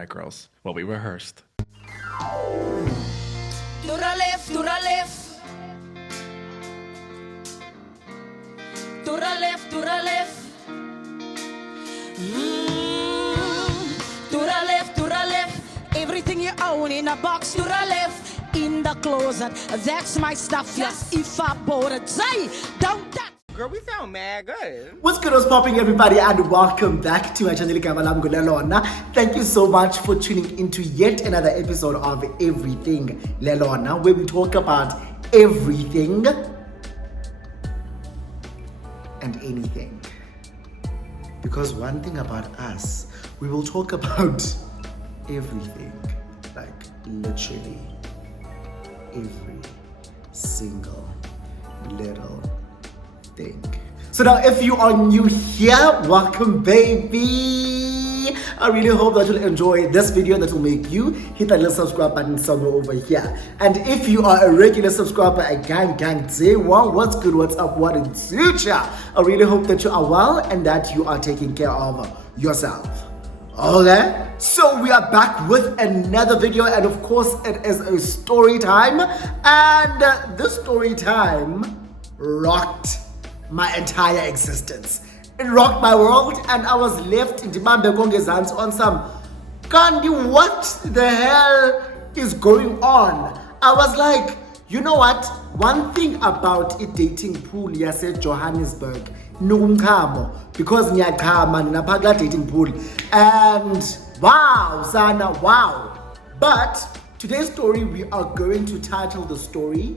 right, girls. Well, we rehearsed. To the left, to the left. To the left, to the left. To the left, to the left. Everything you own in a box. To the left, in the closet. That's my stuff, yes. If I bought it, say, don't touch. Girl, we sound mad good. What's good, what's popping, everybody, and welcome back to my channel. Thank you so much for tuning into yet another episode of Everything Lelona, where we talk about everything and anything. Because one thing about us, we will talk about everything, like literally every single little thing. So now, if you are new here, welcome, baby. I really hope that you'll enjoy this video, that will make you hit that little subscribe button somewhere over here. And if you are a regular subscriber, a gang say, well, what's good, what's up, what in future? I really hope that you are well and that you are taking care of yourself. Okay, so we are back with another video, and of course it is a story time, and this story time rocked my entire existence. It rocked my world, and I was left in Dimambe Kongezansi on some, Kandi, what the hell is going on? I was like, you know what? One thing about a dating pool yase Johannesburg, because nyakama ninapagla dating pool, and wow, sana, wow. But today's story, we are going to title the story,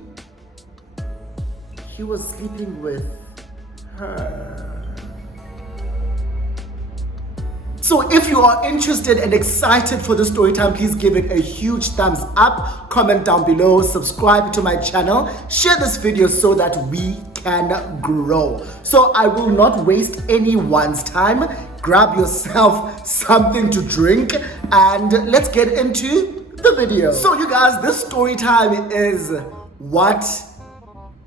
He Was Sleeping With Her. So if you are interested and excited for the story time, please give it a huge thumbs up, comment down below, subscribe to my channel, share this video so that we can grow. So I will not waste anyone's time. Grab yourself something to drink and let's get into the video. So you guys, this story time is what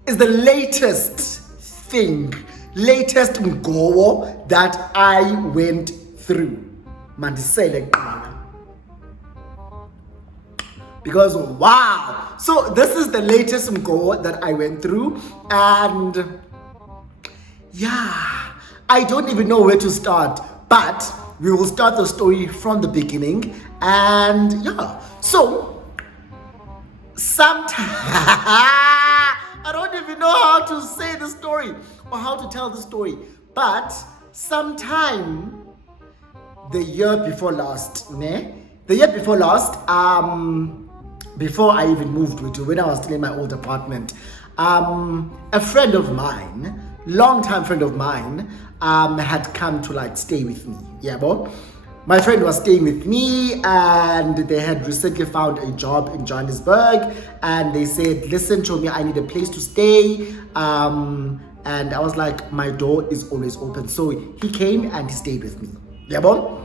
is the latest thing, latest mgowo that I went through. Because wow, so this is the latest mgowo that I went through, and yeah, I don't even know where to start, but we will start the story from the beginning. And yeah, so sometimes I don't even know how to say the story or how to tell the story, but sometime the year before last, before I even moved with you, when I was still in my old apartment, a friend of mine, long-time friend of mine, had come to like stay with me. Yeah, bro. My friend was staying with me, and they had recently found a job in Johannesburg, and they said, listen to me, I need a place to stay. And I was like, my door is always open. So he came and he stayed with me. Yeah, bro.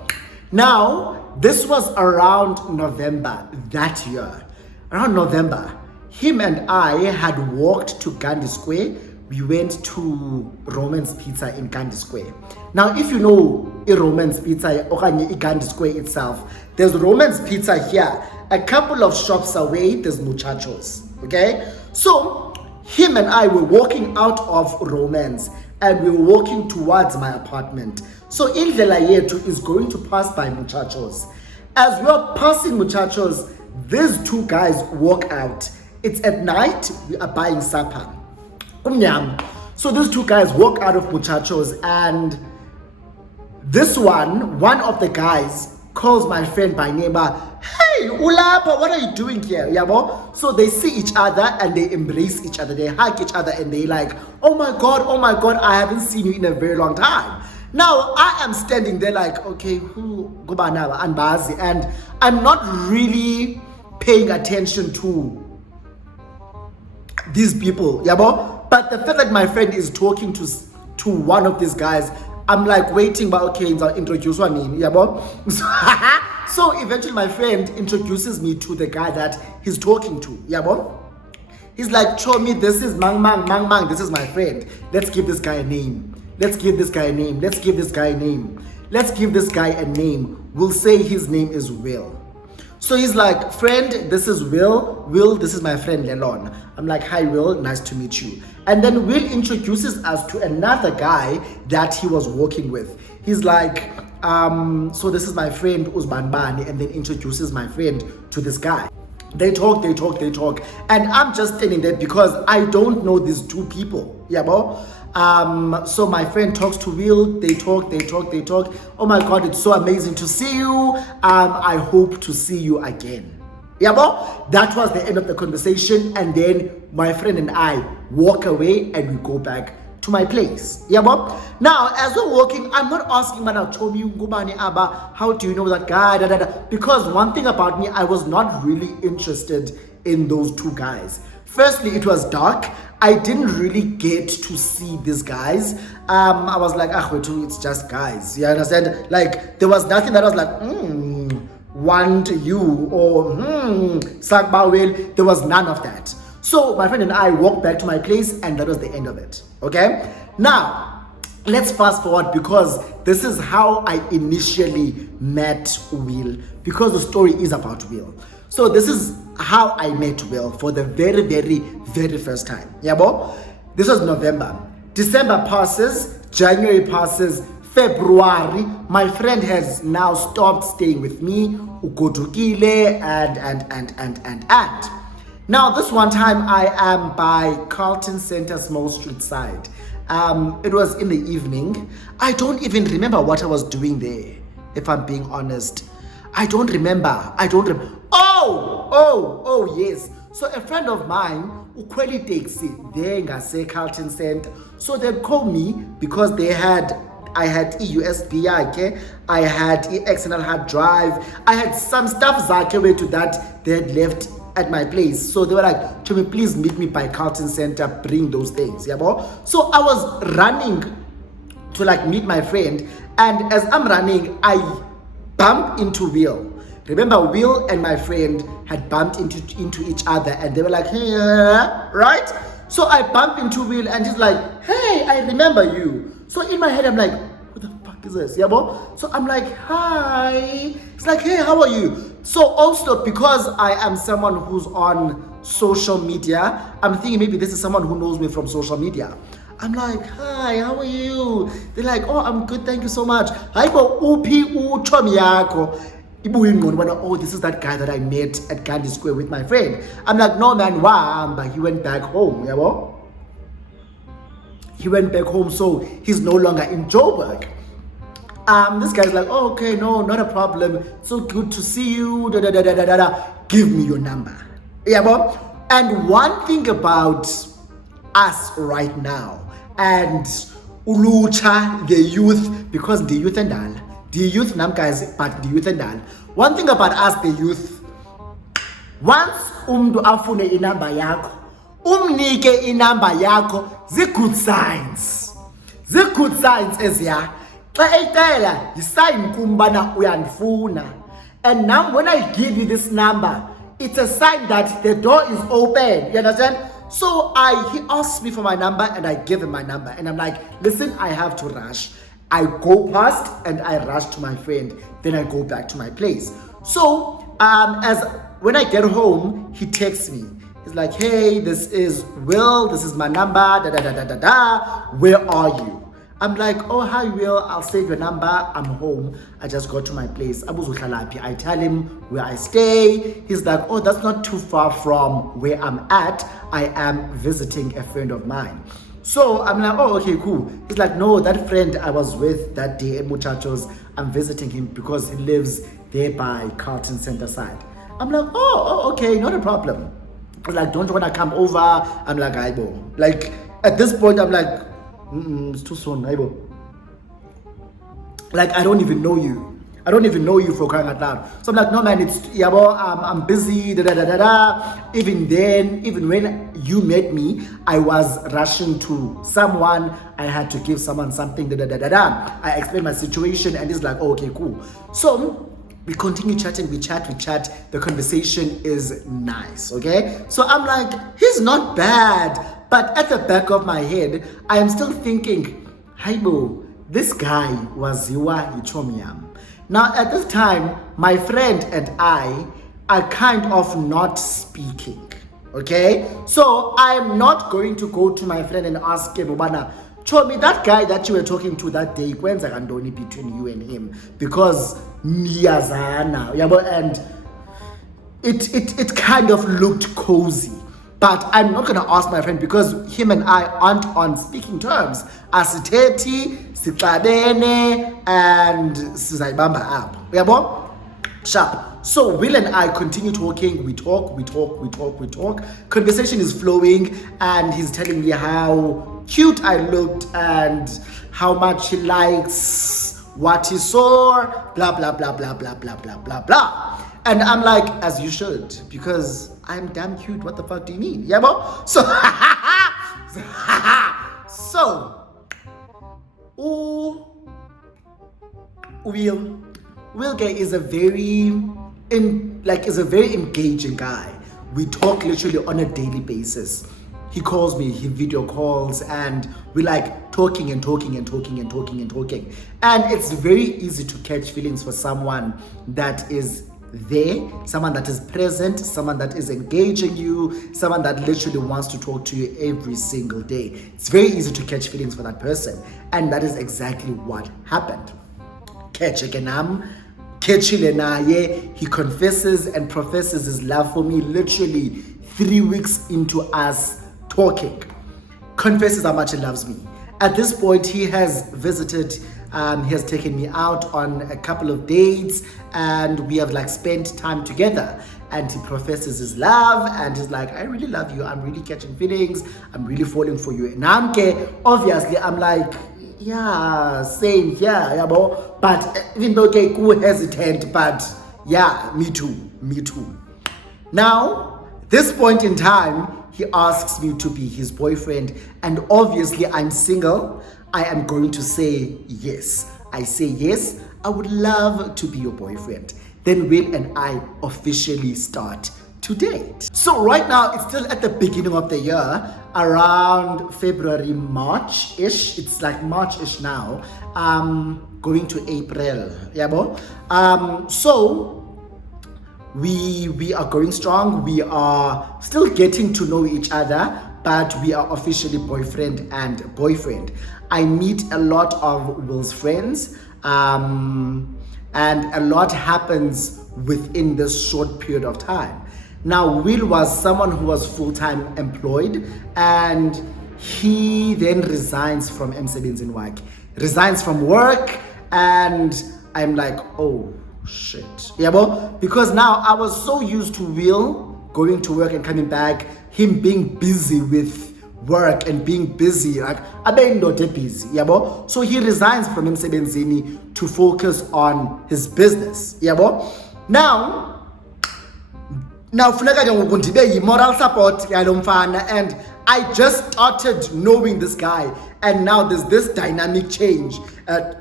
Now, this was around November that year. Around November, him and I had walked to Gandhi Square. We went to Roman's Pizza in Gandhi Square. Now, if you know a Roman's Pizza or Gandhi Square itself, there's Roman's Pizza here. A couple of shops away, there's Muchachos. Okay? So, him and I were walking out of Romance, and we were walking towards my apartment. So Indlela Yetu is going to pass by Muchachos. As we're passing Muchachos, these two guys walk out. It's at night, we are buying supper. So these two guys walk out of Muchachos, and this one of the guys calls my friend by name, hey, Ulapa, what are you doing here? Yabo? So they see each other and they embrace each other, they hug each other, and they like, oh my God, I haven't seen you in a very long time. Now I am standing there like, okay, who Gobana and Bazi, and I'm not really paying attention to these people, yabo? But the fact that my friend is talking to one of these guys, I'm like waiting, but okay, I'll introduce one name, yabo? So eventually my friend introduces me to the guy that he's talking to, yabo? He's like, show me, this is Mang, this is my friend. Let's give this guy a name. Let's give this guy a name. Let's give this guy a name. Let's give this guy a name. we'll say his name is Will. So he's like, friend, this is Will. Will, this is my friend Lelon. I'm like, hi Will, nice to meet you. And then Will introduces us to another guy that he was working with. He's like, so this is my friend Uzbanbani, and then introduces my friend to this guy. They talk. And I'm just standing there because I don't know these two people. Yeah, bro. So my friend talks to Will, they talk. Oh my God, it's so amazing to see you. I hope to see you again. Yeah, bro. That was the end of the conversation. And then my friend and I walk away and we go back to my place. Yeah, bro. Now, as we're walking, I'm not asking how do you know that guy? Because one thing about me, I was not really interested in those two guys. Firstly, it was dark. I didn't really get to see these guys. I was like, it's just guys. You understand? Like, there was nothing that was like, want you or Sagbawel. There was none of that. So my friend and I walked back to my place, and that was the end of it. Okay? Now, let's fast forward, because this is how I initially met Will, because the story is about Will. So this is how I met Will for the very, very, very first time. Yeah, bo? This was November. December passes, January passes, February. My friend has now stopped staying with me, Ugodukile, and. Now, this one time I am by Carlton Center, Small Street side. It was in the evening. I don't even remember what I was doing there, if I'm being honest. I don't remember. Oh, yes. So a friend of mine, ukweli taxi, there ngase Carlton Center. So they called me because I had USB, okay? I had external hard drive. I had some stuff way to that they had left at my place. So they were like, Tommy, please meet me by Carlton Center, bring those things. Yeah, bro? So I was running to like meet my friend, and as I'm running, I bumped into Will. Remember, Will and my friend had bumped into each other, and they were like, hey, right? So I bumped into Will, and he's like, hey, I remember you. So in my head, I'm like, what the fuck is this? Yeah, bro? So I'm like, hi. It's like, hey, how are you? So also, because I am someone who's on social media, I'm thinking maybe this is someone who knows me from social media. I'm like, hi, how are you? They're like, oh, I'm good, thank you so much. Oh, this is that guy that I met at Gandhi Square with my friend. I'm like, no, man, why? But he went back home, yeah, bro? He went back home, so he's no longer in Joburg. This guy's like, oh, okay, no, not a problem. So good to see you. Give me your number. Yeah, bro. And one thing about us right now, and Ulucha, the youth, because the youth and all, the youth nam guys, but the youth and all. One thing about us, the youth, once afune inamba yako, umnike inamba yako, the good signs. The good signs is ya. You sign kumbana uyandfuna. And now when I give you this number, it's a sign that the door is open. You understand? So he asked me for my number, and I give him my number. And I'm like, listen, I have to rush. I go past and I rush to my friend. Then I go back to my place. So when I get home, he texts me. He's like, hey, this is Will. This is my number. Where are you? I'm like, oh, hi, Will. I'll save your number. I'm home. I just got to my place. I tell him where I stay. He's like, oh, that's not too far from where I'm at. I am visiting a friend of mine. So I'm like, oh, okay, cool. He's like, no, that friend I was with that day at Muchachos, I'm visiting him because he lives there by Carlton Center side. I'm like, oh, okay, not a problem. He's like, don't you want to come over? I'm like, Aibo. Like, at this point, I'm like, it's too soon, Aibo. Like, I don't even know you. I don't even know you for crying out loud. So I'm like, no, man, it's, yabo, I'm busy, Even then, even when you met me, I was rushing to someone. I had to give someone something, I explained my situation, and he's like, oh, okay, cool. So we continue chatting, we chat. The conversation is nice, okay? So I'm like, he's not bad. But at the back of my head, I am still thinking, Haibo, this guy was Ziwa Ichomiam. Now, at this time, my friend and I are kind of not speaking. Okay? So, I'm not going to go to my friend and ask him, Obana, show me that guy that you were talking to that day, when's Andoni between you and him? Because niyazana, and it kind of looked cozy. But I'm not gonna ask my friend because him and I aren't on speaking terms. Asiteti, siklabene, and sizaibamba up. Sharp. So Will and I continue talking. We talk. Conversation is flowing, and he's telling me how cute I looked and how much he likes what he saw. Blah blah blah blah blah blah blah blah blah. And I'm like, as you should, because I'm damn cute. What the fuck do you mean? Yeah, bro? So, Will Gay is a very engaging guy. We talk literally on a daily basis. He calls me, he video calls, and we like talking. And it's very easy to catch feelings for someone that is there, someone that is present, someone that is engaging you, someone that literally wants to talk to you every single day. It's very easy to catch feelings for that person, and that is exactly what happened. He confesses and professes his love for me literally 3 weeks into us talking. Confesses how much he loves me. At this point, he has visited, he has taken me out on a couple of dates, and we have like spent time together. And he professes his love, and he's like, I really love you. I'm really catching feelings. I'm really falling for you. And obviously, I'm like, yeah, same here, yeah, bro. But even though cool hesitant, but yeah, me too. Now, this point in time, he asks me to be his boyfriend, and obviously I'm single. I am going to say yes. I say yes, I would love to be your boyfriend. Then Will and I officially start to date. So right now, it's still at the beginning of the year, around February, March-ish. It's like March-ish now, going to April. Yeah, bro? So we are going strong. We are still getting to know each other, but we are officially boyfriend and boyfriend. I meet a lot of Will's friends, and a lot happens within this short period of time. Now, Will was someone who was full-time employed, and he then resigns from resigns from work, and I'm like, oh shit, yeah, bro? Because now I was so used to Will going to work and coming back, him being busy with work and being busy, like I'm not busy, yeah, bro? So he resigns from emsebenzini to focus on his business, yeah, bro? Now funeka ke ngoku ndibe yi-moral support yalo mfana, and I just started knowing this guy, and now there's this dynamic change, and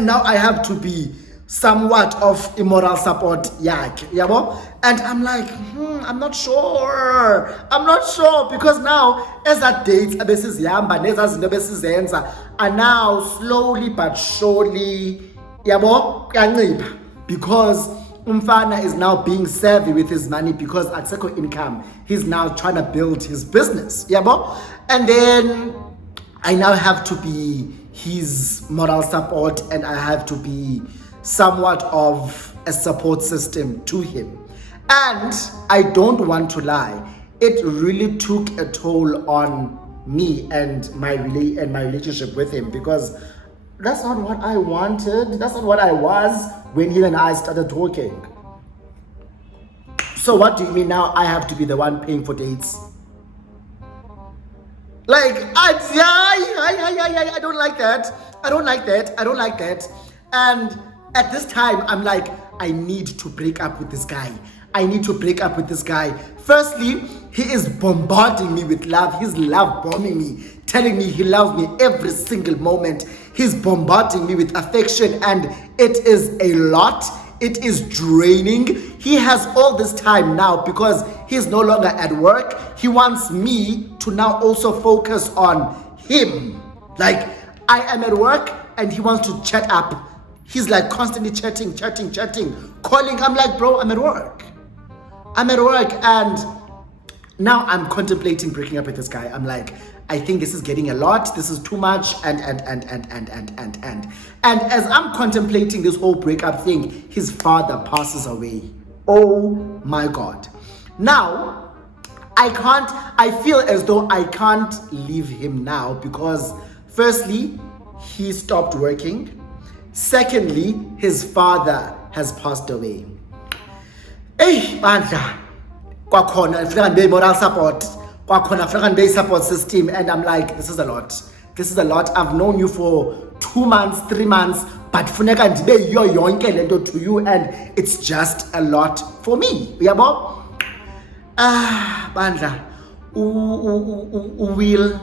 now I have to be somewhat of immoral support yakhe, yabo? And I'm like, I'm not sure, because now as that dates abesizihamba nezaa zinto besizenza are now slowly but surely, yabo, kuyancipha, because umfana is now being savvy with his money because akusekho income. He's now trying to build his business, yabo? And then I now have to be his moral support, and I have to be somewhat of a support system to him. And I don't want to lie, it really took a toll on me and my relationship with him, because that's not what I wanted. That's not what I was when he and I started talking. So what do you mean now I have to be the one paying for dates? Like, I don't like that. And at this time, I'm like, I need to break up with this guy. Firstly, he is bombarding me with love. He's love bombing me, telling me he loves me every single moment. He's bombarding me with affection, and it is a lot. It is draining. He has all this time now because he's no longer at work. He wants me to now also focus on him. Like, I am at work and he wants to chat up He's like constantly chatting, calling. I'm like, bro, I'm at work, and now I'm contemplating breaking up with this guy. I'm like, I think this is getting a lot. This is too much. And as I'm contemplating this whole breakup thing, his father passes away. Oh my God. Now, I feel as though I can't leave him now because firstly, he stopped working. Secondly, his father has passed away. Hey, bandla. Kwakhona ifika ngibe moral support, kwakhona ifika ngibe support system, and I'm like, this is a lot. I've known you for 2 months, 3 months, but funeka ndibe yiyo yonke lento to you, and it's just a lot for me. Uyabo? Bandla, Will,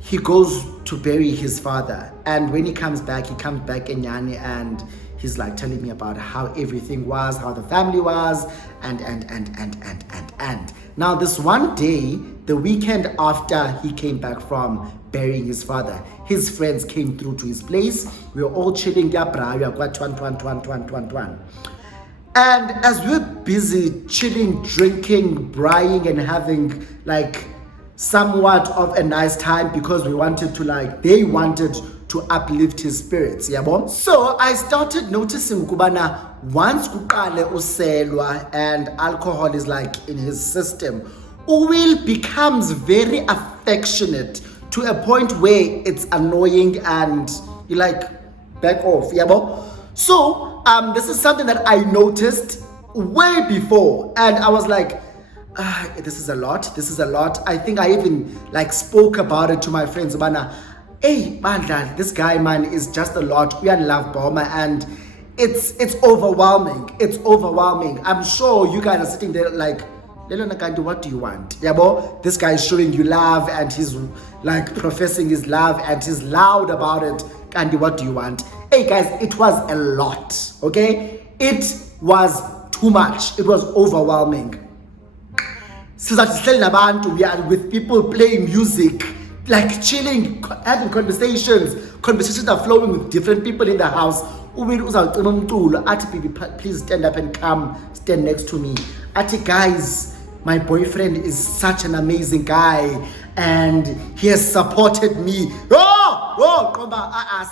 he goes to bury his father, and when he comes back Enyani, and he's like telling me about how everything was, how the family was, and now this one day, the weekend after he came back from burying his father, his friends came through to his place. We were all chilling, and as we're busy chilling, drinking, braaiing, and having like somewhat of a nice time because they wanted to uplift his spirits, yabo. So I started noticing kubana once kuqale uselwa and alcohol is like in his system, Will becomes very affectionate to a point where it's annoying and you like back off, yabo. So this is something that I noticed way before, and I was like, this is a lot. I think I even like spoke about it to my friends. Hey, man, this guy, man, is just a lot. We are love bomber, and it's overwhelming. I'm sure you guys are sitting there like, Lelona Kanti, what do you want? Yabo, this guy is showing you love, and he's like professing his love, and he's loud about it. Kanti, what do you want? Hey guys, it was a lot. Okay, it was too much. It was overwhelming. We are with people playing music, like chilling, having conversations are flowing with different people in the house. Ati, please stand up and come stand next to me. Ati, guys, my boyfriend is such an amazing guy and he has supported me.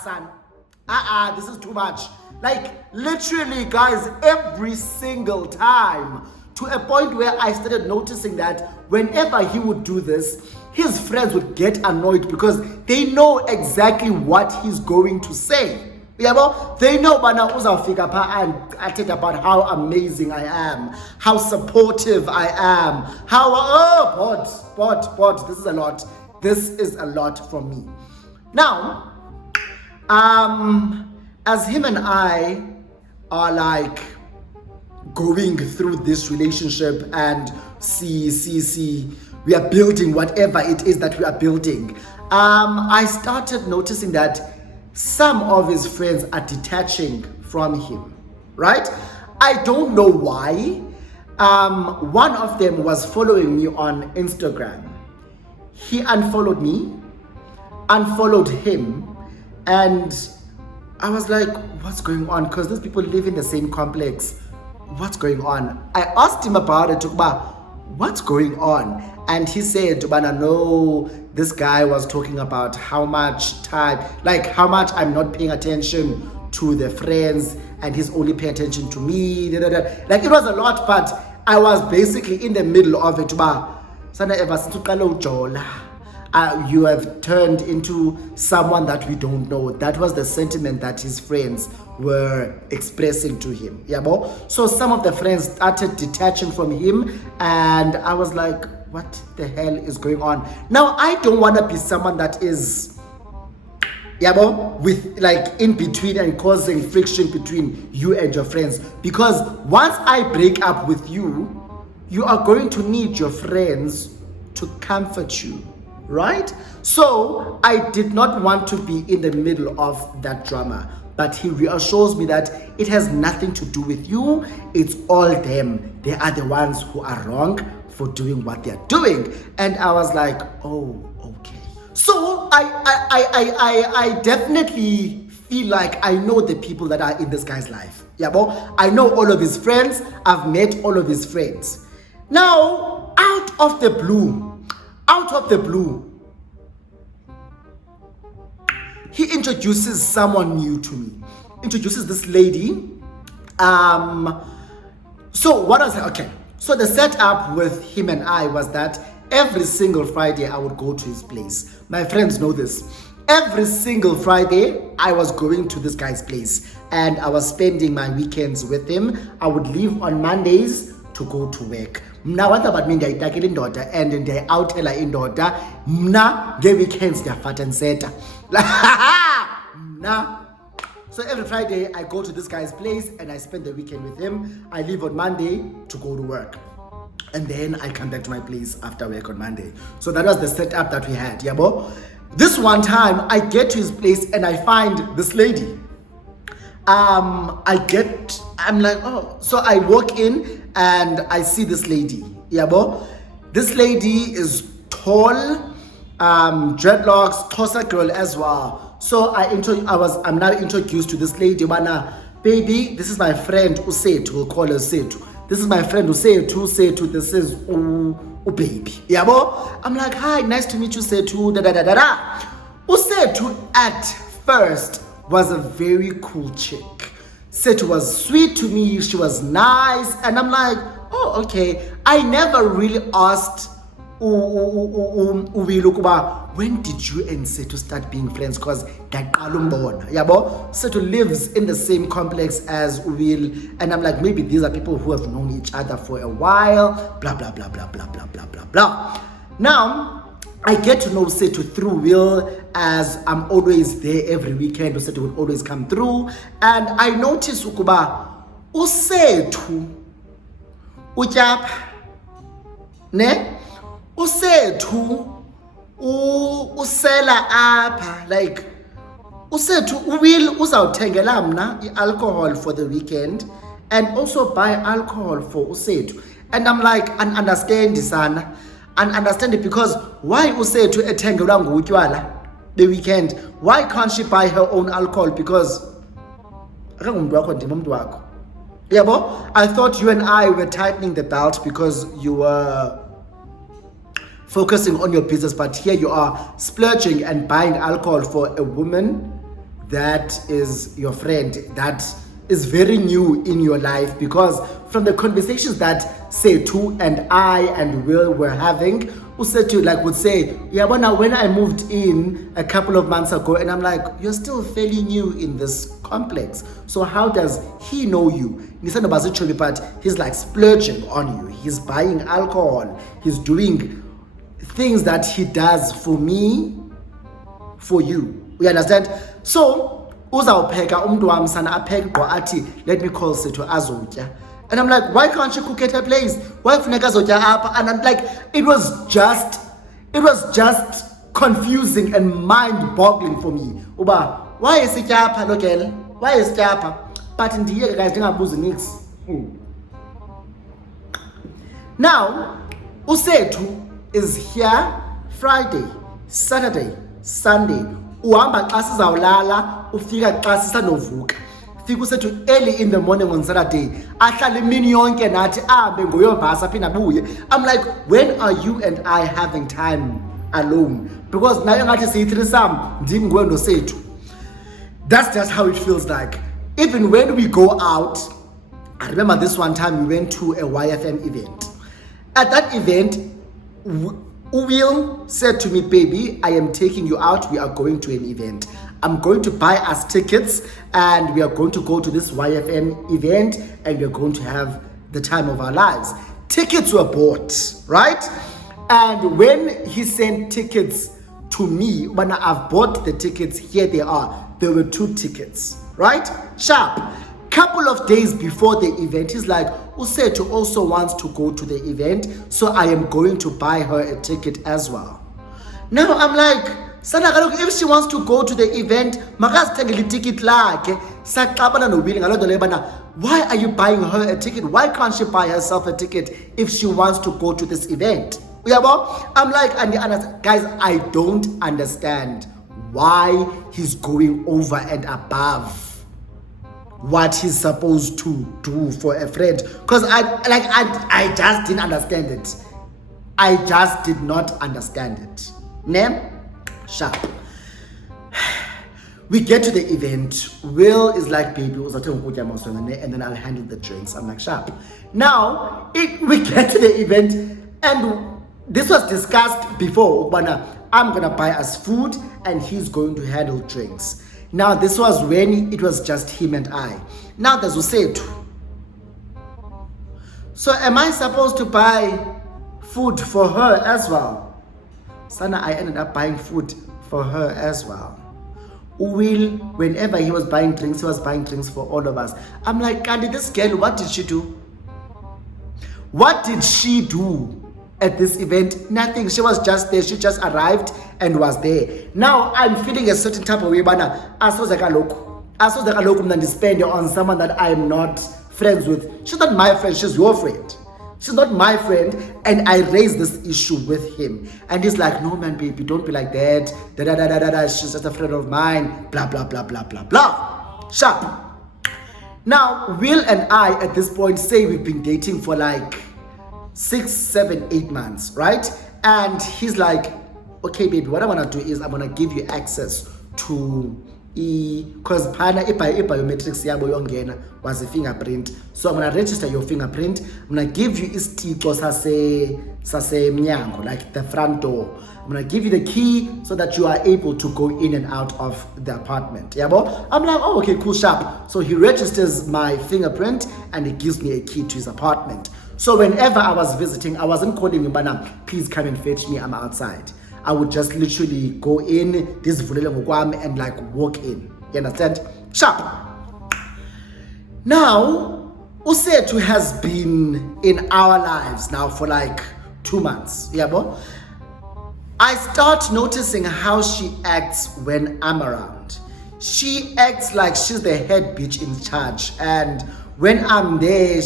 Son, this is too much. Like literally, guys, every single time, to a point where I started noticing that whenever he would do this, his friends would get annoyed because they know exactly what he's going to say. They know bana uzawufika pha and I think about how amazing I am, how supportive I am, how but this is a lot. This is a lot for me. Now, as him and I are like going through this relationship and see we are building whatever it is that we are building, I started noticing that some of his friends are detaching from him, right? I don't know why. One of them was following me on Instagram. He unfollowed me, unfollowed him, and I was like, what's going on? Because these people live in the same complex. What's going on? I asked him about it, what's going on? And he said, no, this guy was talking about how much time, like how much I'm not paying attention to the friends and he's only paying attention to me. Like it was a lot, but I was basically in the middle of it. You have turned into someone that we don't know. That was the sentiment that his friends were expressing to him. So some of the friends started detaching from him, and I was like, what the hell is going on? Now, I don't want to be someone that is with like in between and causing friction between you and your friends, because once I break up with you, you are going to need your friends to comfort you, right? So I did not want to be in the middle of that drama, but he reassures me that it has nothing to do with you. It's all them. They are the ones who are wrong for doing what they're doing. And I was like, oh, okay. So I definitely feel like I know the people that are in this guy's life. Yeah, but I know all of his friends. I've met all of his friends. Now, out of the blue, he introduces someone new to me. Introduces this lady. So what was it? Okay. So the setup with him and I was that every single Friday I would go to his place. My friends know this. Every single Friday I was going to this guy's place and I was spending my weekends with him. I would leave on Mondays to go to work. Mna what about me ndiyitakela indoda and ndiyawuthela indoda mna nge-weekends ndiyafata nseta. Mna. So every Friday I go to this guy's place and I spend the weekend with him. I leave on Monday to go to work. And then I come back to my place after work on Monday. So that was the setup that we had, yabo. This one time I get to his place and I find this lady. I'm like, oh, so I walk in and I see this lady, yabo. This lady is tall, dreadlocks, Xhosa girl as well. So I'm now introduced to this lady. Bana, baby, this is my friend Usetu. We'll call her Setu. This is my friend Usetu. This is baby. Yabo? I'm like, hi, nice to meet you, Setu. Da da da da da. Usetu at first was a very cool chick. Setu was sweet to me. She was nice, and I'm like, oh, okay. I never really asked when did you and Setu start being friends? Because Setu lives in the same complex as Uwil, and I'm like, maybe these are people who have known each other for a while, blah blah blah blah blah blah blah blah blah. Now I get to know Setu through Will, as I'm always there every weekend. Setu would always come through, and I notice ukuba Usetu utyapha ne Usetu usela apha, like Usetu Will uzawuthengela mna alcohol for the weekend and also buy alcohol for Usetu. And I'm like, understand sana, and understand it, because why Usetu ethengelwa ngutywala the weekend? Why can't she buy her own alcohol? Because I thought you and I were tightening the belt because you were focusing on your business, but here you are splurging and buying alcohol for a woman that is your friend, that is very new in your life. Because from the conversations that Setu and I and Will were having, Usetu would say, yeah, but now when I moved in a couple of months ago, and I'm like, you're still fairly new in this complex, so how does he know you? But he's like splurging on you, he's buying alcohol, he's doing things that he does for me, for you. We understand? So uzawupheka umuntu wami sana apheke go athi, let me call Setu azotya. And I'm like, why can't you cook at her place? Why funeka azotya apha? And I'm like, it was just confusing and mind-boggling for me. Uba, why is it apha lo girl? Why is it apha? But ndiye guys ndingabuzi nix. Now Usetu is here Friday, Saturday, Sunday. Uhamba xa sizawulala, ufika xa sisanovuka. Fika Usetu early in the morning on Saturday. Ahlala imini yonke nathi ahambe ngoyovasa aphinda abuye. I'm like, when are you and I having time alone? Because now ngathi siyi-threesome ndim nguwe noSetu. That's just how it feels like. Even when we go out, I remember this one time we went to a YFM event. At that event, Will said to me, baby, I am taking you out. We are going to an event. I'm going to buy us tickets and we are going to go to this YFM event and we're going to have the time of our lives. Tickets were bought, right? And when he sent tickets to me, when I've bought the tickets, here they are. There were 2 tickets, right? Sharp. Couple of days before the event, he's like, Usetu also wants to go to the event, so I am going to buy her a ticket as well. Now I'm like, Sana kaloku, if she wants to go to the event, makazithengele ticket lakhe. Saxabana noWilly ngaloo nto leyo bana, why are you buying her a ticket? Why can't she buy herself a ticket if she wants to go to this event? Uyabo? I'm like, guys, I don't understand why he's going over and above what he's supposed to do for a friend. Because I just didn't understand it. I just did not understand it. Ne? Sharp. We get to the event. Will is like, baby, and then I'll handle the drinks. I'm like, sharp. Now, we get to the event, and this was discussed before. I'm gonna buy us food, and he's going to handle drinks. Now, this was when it was just him and I. Now, there's Usetu. So, am I supposed to buy food for her as well? Sana, I ended up buying food for her as well. Will, whenever he was buying drinks for all of us. I'm like, Candy, this girl, what did she do? What did she do at this event? Nothing. She was just there. She just arrived and was there. Now I'm feeling a certain type of way. I spend on someone that I'm not friends with. She's not my friend. She's your friend. She's not my friend, and I raised this issue with him. And he's like, no, man, baby, don't be like that. She's just a friend of mine. Blah, blah, blah, blah, blah, blah. Sharp. Now, Will and I, at this point, say we've been dating for like 6, 7, 8 months, right? And he's like, okay, baby, what I want to do is I'm going to give you access to because biometrics yabo yongena was a fingerprint, so I'm gonna register your fingerprint. I'm gonna give you isitixo sase mnyango, like the front door. I'm gonna give you the key so that you are able to go in and out of the apartment. Yabo? I'm like, oh, okay, cool, sharp. So he registers my fingerprint and he gives me a key to his apartment. So whenever I was visiting, I wasn't calling him, but please come and fetch me, I'm outside. I would just literally go in, this and like walk in. You understand? Sharp. Now, Usetu has been in our lives now for like 2 months. Yeah, bo? I start noticing how she acts when I'm around. She acts like she's the head bitch in charge, and when I'm there,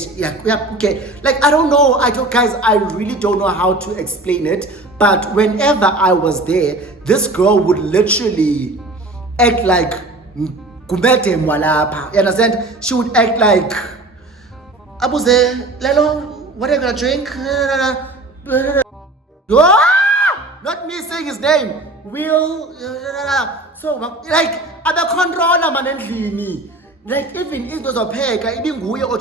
okay. Like, I don't know, guys, I really don't know how to explain it. But whenever I was there, this girl would literally act like Kumete Mwalapa. You understand? She would act like Abuze, Lelo, what are you gonna drink? Not me saying his name. Will. So, like, I'm a controller, man. Like, even if those are peg, I even go or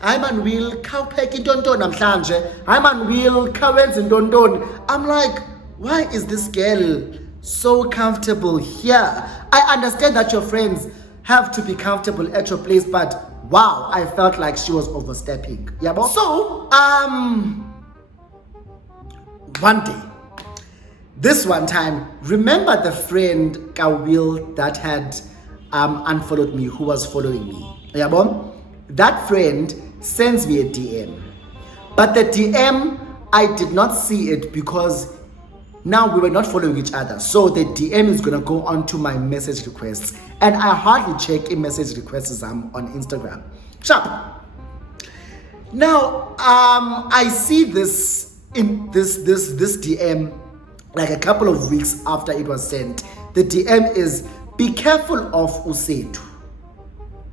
I'm on will cow peck in Tonton, I'm Sanje. I'm on will cows in Tonton. I'm like, why is this girl so comfortable here? I understand that your friends have to be comfortable at your place, but wow, I felt like she was overstepping. Yeah, but so one day, this one time, remember the friend Kawil that had unfollowed me, who was following me. Yeah, bon? That friend sends me a DM. But the DM, I did not see it because now we were not following each other. So the DM is going to go onto my message requests. And I hardly check in message requests on Instagram. Sharp. Now, I see this in this DM like a couple of weeks after it was sent. The DM is, be careful of Usetu.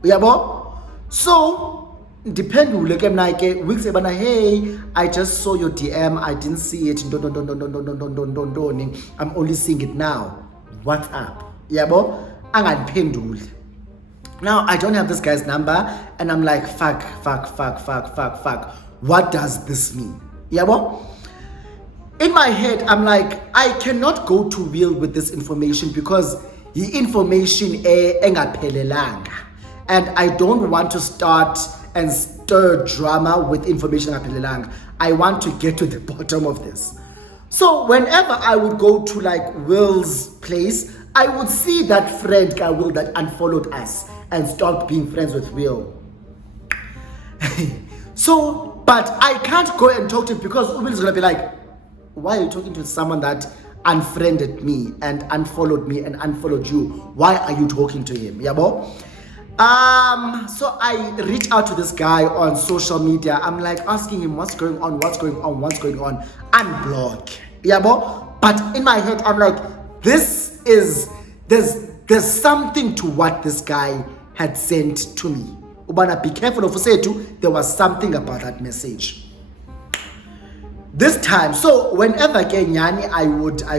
Yabo? So, depending, like weeks about, hey, I just saw your DM, I didn't see it. I'm only seeing it now. What's up? Yabo? Pendul. Now I don't have this guy's number, and I'm like, fuck. What does this mean? Yabo? In my head, I'm like, I cannot go to Will with this information because the information engaphelelanga, and I don't want to start and stir drama with information engaphelelanga. I want to get to the bottom of this. So whenever I would go to like Will's place, I would see that friend guy Will that unfollowed us and stopped being friends with Will. So, but I can't go and talk to him because Will's gonna be like, why are you talking to someone that unfriended me and unfollowed me and unfollowed you? Why are you talking to him? Yabo? So I reach out to this guy on social media. I'm like asking him what's going on. Unblock. Yabo? But in my head, I'm like, this is there's something to what this guy had sent to me. Ubana, be careful of Usetu. There was something about that message. This time, so whenever Kenyani, I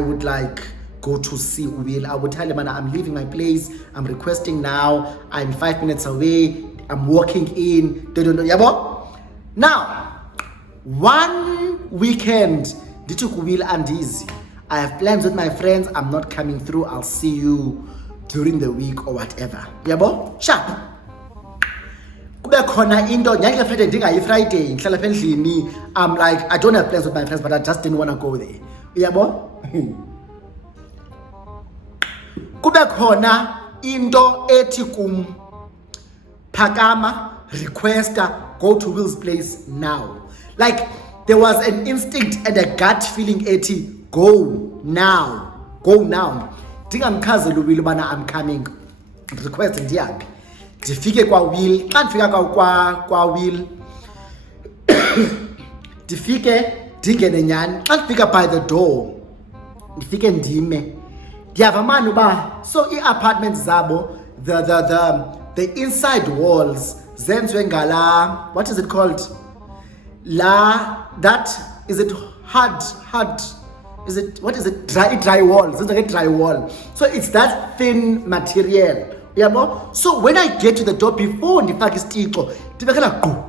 would like go to see Will. I would tell him, I'm leaving my place. I'm requesting now. I'm 5 minutes away. I'm walking in. Now, one weekend, Will and Easy. I have plans with my friends. I'm not coming through. I'll see you during the week or whatever. Yabo? Sharp. Kube khona into nyanga Friday ndingayi Friday ngihlala apha endlini. I'm like, I don't have plans with my friends, but I just didn't want to go there. Yabo? Kube khona into ethi kum phakama requester go to Will's place now. Like there was an instinct and a gut feeling ethi go now. Ndingamchazela uWill ubana I'm coming. Request ndihambe. Ndifike kwa Will. Xa ndifika kwa Will. Ndifike ndingene nyani. Xa ndifika by the door. Ndifike ndime. Ndiyava mani uba so i-apartments zabo the inside walls zenziwe ngala, what is it called? Is it hard? Is it, what is it? Dry wall. It's like a dry wall. So it's that thin material. Yabo? So when I get to the door before ndifake isitixo, ndibekela go.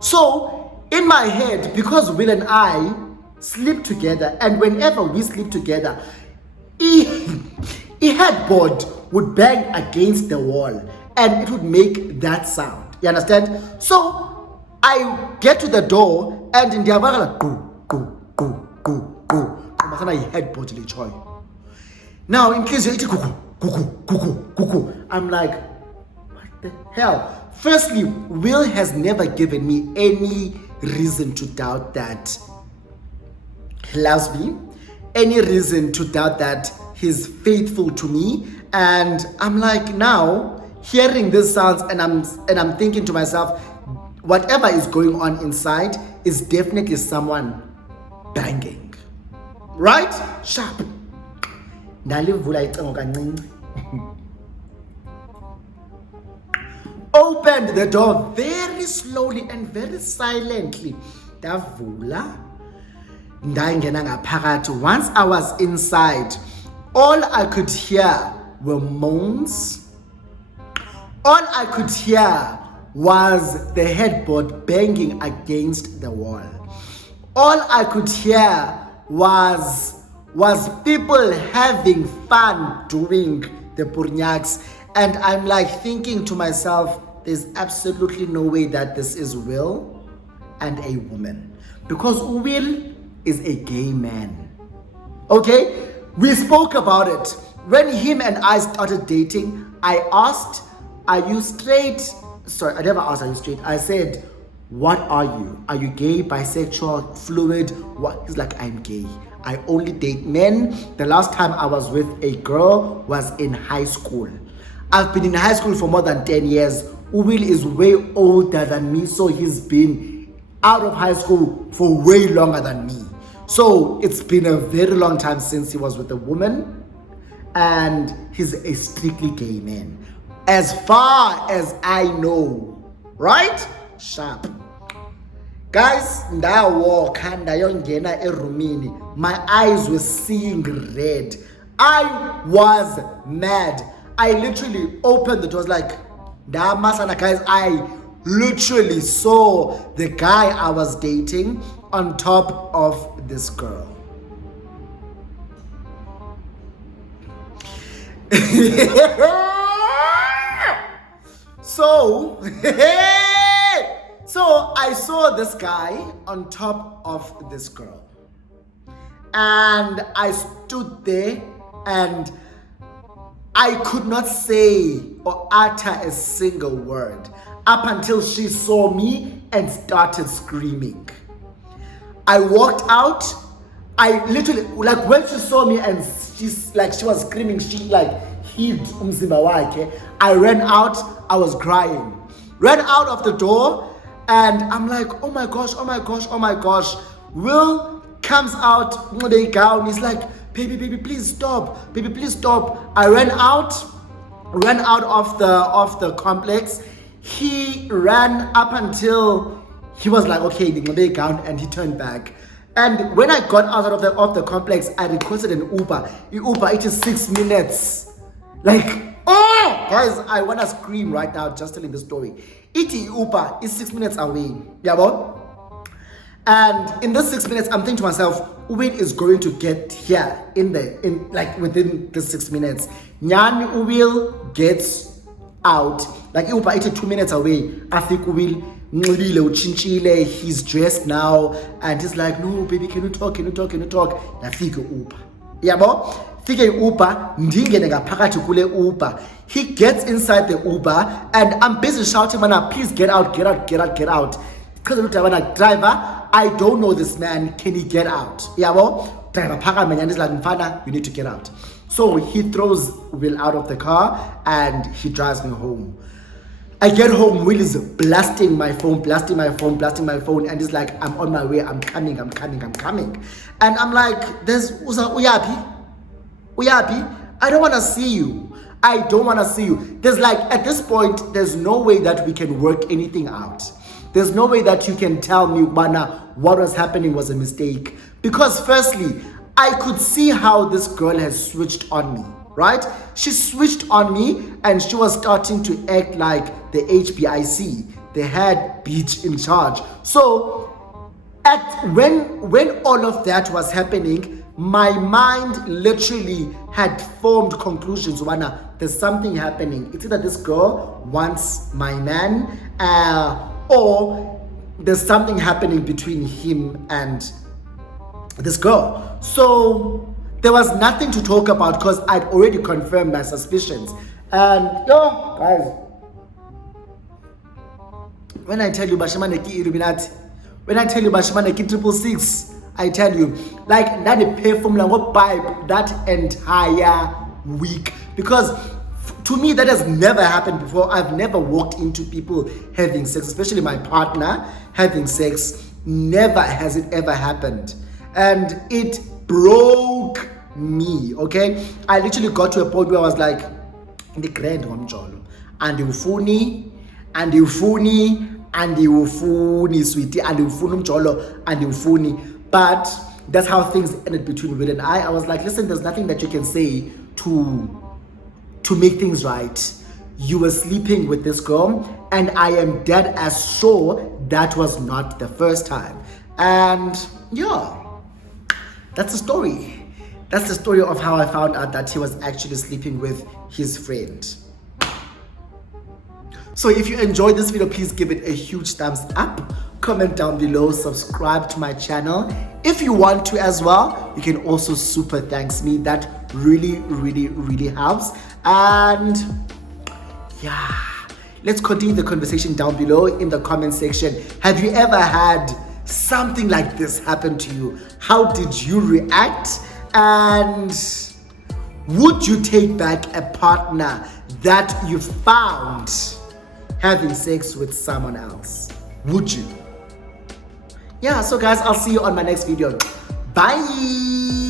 So in my head, because Will and I sleep together, and whenever we sleep together, a headboard would bang against the wall and it would make that sound. You understand? So I get to the door and in the go. Headboard lichoy. Now in case you eat cuckoo. I'm like, what the hell? Firstly, Will has never given me any reason to doubt that he loves me, any reason to doubt that he's faithful to me. And I'm like, now hearing this sounds and I'm thinking to myself, whatever is going on inside is definitely someone banging, right? Sharp. Opened the door very slowly and very silently. Davula. Once I was inside, all I could hear were moans. All I could hear was the headboard banging against the wall. All I could hear was people having fun doing the purnyaks. And I'm like thinking to myself, there's absolutely no way that this is Will and a woman. Because Will is a gay man. Okay? We spoke about it. When him and I started dating, I asked, are you straight? Sorry, I never asked, are you straight? I said, what are you? Are you gay, bisexual, fluid? What? He's like, I'm gay. I only date men. The last time I was with a girl was in high school. I've been in high school for more than 10 years. Will is way older than me, so he's been out of high school for way longer than me. So it's been a very long time since he was with a woman, and he's a strictly gay man. As far as I know, right? Sharp. Guys, my eyes were seeing red. I was mad. I literally opened the doors like, guys, I literally saw the guy I was dating on top of this girl. So I saw this guy on top of this girl. And I stood there and I could not say or utter a single word up until she saw me and started screaming. I walked out. I literally, like when she saw me and she was screaming, she like heaved umzimba wakhe. I ran out. I was crying. Ran out of the door and I'm like, oh my gosh. Will comes out, he's like, baby, please stop. Baby, please stop. I ran out of the complex. He ran up until he was like, okay, down, and he turned back. And when I got out of the complex, I requested an Uber. It is 6 minutes. Like, oh, guys, I want to scream right now just telling the story. Uber is 6 minutes away. Yeah, well? And in those 6 minutes, I'm thinking to myself, Uwin is going to get here within the 6 minutes. Nyan Uwil gets out. Like Uber 2 minutes away. I think Uwil Chinchile, he's dressed now, and he's like, no, baby, can you talk? I think Uber. Yeah, bo? Fike Uber, ndingene ngaphakathi kule Uber. He gets inside the Uber, and I'm busy shouting, man, please get out. Because I looked at my driver, I don't know this man, can he get out? Yeah, well, driver Pakamanya is like, Mfana, you need to get out. So he throws Will out of the car and he drives me home. I get home, Will is blasting my phone, and he's like, I'm on my way, I'm coming. And I'm like, there's Uyapi, I don't want to see you. There's like, at this point, there's no way that we can work anything out. There's no way that you can tell me, Bana, what was happening was a mistake. Because firstly, I could see how this girl has switched on me, right? She switched on me and she was starting to act like the HBIC, the head bitch in charge. So when all of that was happening, my mind literally had formed conclusions. Wana, there's something happening. It's either this girl wants my man, or there's something happening between him and this girl. So there was nothing to talk about because I'd already confirmed my suspicions. And yo, guys, when I tell you Bashamaneki Illuminati, when I tell you Bashamaneki 666, I tell you, like that pay formula what pipe that entire week. Because to me, that has never happened before. I've never walked into people having sex, especially my partner having sex. Never has it ever happened. And it broke me, okay? I literally got to a point where I was like, the grand Wamjolo. And you funi, sweetie, and you funi, and you funi. But that's how things ended between Will and I was like, listen, there's nothing that you can say to make things right. You were sleeping with this girl, and I am dead as sure that was not the first time. And yeah, that's the story. That's the story of how I found out that he was actually sleeping with his friend. So if you enjoyed this video, please give it a huge thumbs up. Comment down below, subscribe to my channel. If you want to as well, you can also super thanks me. That really helps. And yeah, let's continue the conversation down below in the comment section. Have you ever had something like this happen to you? How did you react? And would you take back a partner that you found having sex with someone else? Would you? Yeah, so guys, I'll see you on my next video. Bye.